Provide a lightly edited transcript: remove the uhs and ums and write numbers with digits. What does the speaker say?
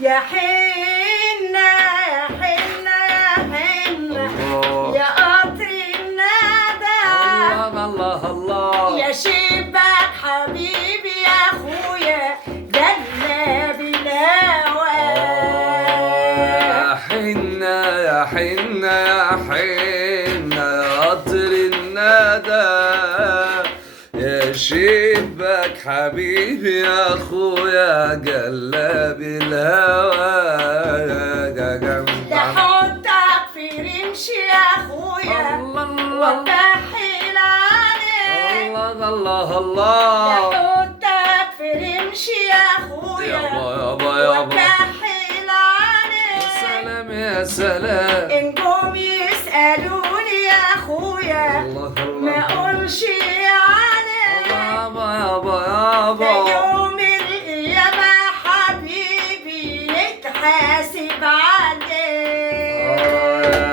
يا حنة يا حنة يا حنة يا قطر الندى الله الله يا شباك حبيبي يا اخويا جنة بالهوى يا حنة يا حنة يا حنة يا قطر الندى يا شباك حبيبي يا اخويا جلاب الهوى ده حطك في رمش يا اخويا وكحل عليك الله الله ده حطك في رمش يا اخويا يابا وكحل عليك يا سلام يا سلام ان جم يسألوني يا اخويا ما اقولش عليك يابا ده يوم القيامة حبيبي نتحاسب عليك